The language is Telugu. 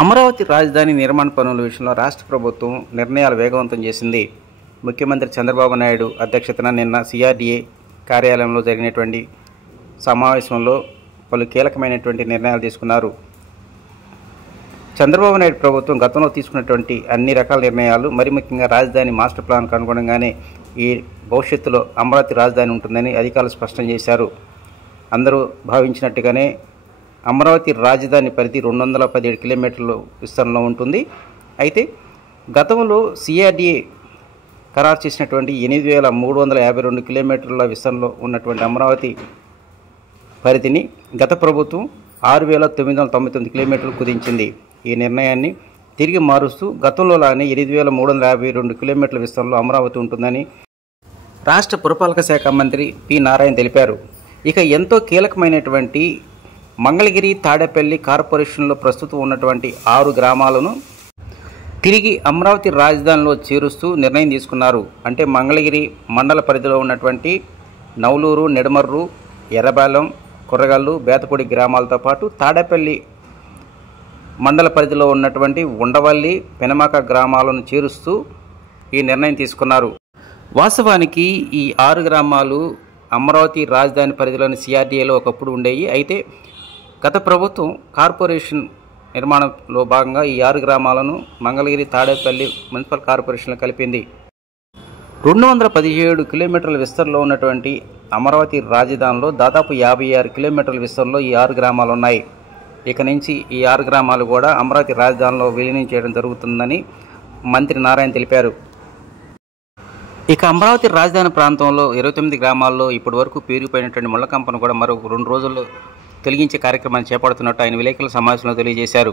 అమరావతి రాజధాని నిర్మాణ పనుల విషయంలో రాష్ట్ర ప్రభుత్వం నిర్ణయాలు వేగవంతం చేసింది. ముఖ్యమంత్రి చంద్రబాబు నాయుడు అధ్యక్షతన నిన్న సిఆర్డీఏ కార్యాలయంలో జరిగినటువంటి సమావేశంలో పలు కీలకమైనటువంటి నిర్ణయాలు తీసుకున్నారు. చంద్రబాబు నాయుడు ప్రభుత్వం గతంలో తీసుకున్నటువంటి అన్ని రకాల నిర్ణయాలు, మరి ముఖ్యంగా రాజధాని మాస్టర్ ప్లాన్కు అనుగుణంగానే ఈ భవిష్యత్తులో అమరావతి రాజధాని ఉంటుందని అధికారులు స్పష్టం చేశారు. అందరూ భావించినట్టుగానే అమరావతి రాజధాని పరిధి 217 కిలోమీటర్ల విస్తరణలో ఉంటుంది. అయితే గతంలో సిఆర్డీఏ ఖరారు చేసినటువంటి 8,352 కిలోమీటర్ల విస్తరణలో ఉన్నటువంటి అమరావతి పరిధిని గత ప్రభుత్వం 6,999 కిలోమీటర్లు కుదించింది. ఈ నిర్ణయాన్ని తిరిగి మారుస్తూ గతంలోలానే 8,352 కిలోమీటర్ల విస్తరణలో అమరావతి ఉంటుందని రాష్ట్ర పురపాలక శాఖ మంత్రి పి నారాయణ తెలిపారు. ఇక ఎంతో కీలకమైనటువంటి మంగళగిరి, తాడేపల్లి కార్పొరేషన్లో ప్రస్తుతం ఉన్నటువంటి 6 గ్రామాలను తిరిగి అమరావతి రాజధానిలో చేరుస్తూ నిర్ణయం తీసుకున్నారు. అంటే మంగళగిరి మండల పరిధిలో ఉన్నటువంటి నవలూరు, నెడమర్రు, ఎర్రబాలెం, కుర్రగల్లు, బేతపూడి గ్రామాలతో పాటు తాడేపల్లి మండల పరిధిలో ఉన్నటువంటి ఉండవల్లి, పెనమాక గ్రామాలను చేరుస్తూ ఈ నిర్ణయం తీసుకున్నారు. వాస్తవానికి ఈ 6 గ్రామాలు అమరావతి రాజధాని పరిధిలోని సిఆర్డీఏలో ఒకప్పుడు ఉండేవి. అయితే గత ప్రభుత్వం కార్పొరేషన్ నిర్మాణంలో భాగంగా ఈ 6 గ్రామాలను మంగళగిరి, తాడేపల్లి మున్సిపల్ కార్పొరేషన్లో కలిపింది. 217 కిలోమీటర్ల విస్తరణలో ఉన్నటువంటి అమరావతి రాజధానిలో దాదాపు 56 కిలోమీటర్ల విస్తరణలో ఈ 6 గ్రామాలు ఉన్నాయి. ఇక నుంచి ఈ 6 గ్రామాలు కూడా అమరావతి రాజధానిలో విలీనం చేయడం జరుగుతుందని మంత్రి నారాయణ తెలిపారు. ఇక అమరావతి రాజధాని ప్రాంతంలో 29 గ్రామాల్లో ఇప్పటి వరకు పేరుపోయినటువంటి ముళ్ల కంపను కూడా మరో 2 రోజుల్లో తొలగించే కార్యక్రమాన్ని చేపడుతున్నట్టు ఆయన విలేకరుల సమావేశంలో తెలియజేశారు.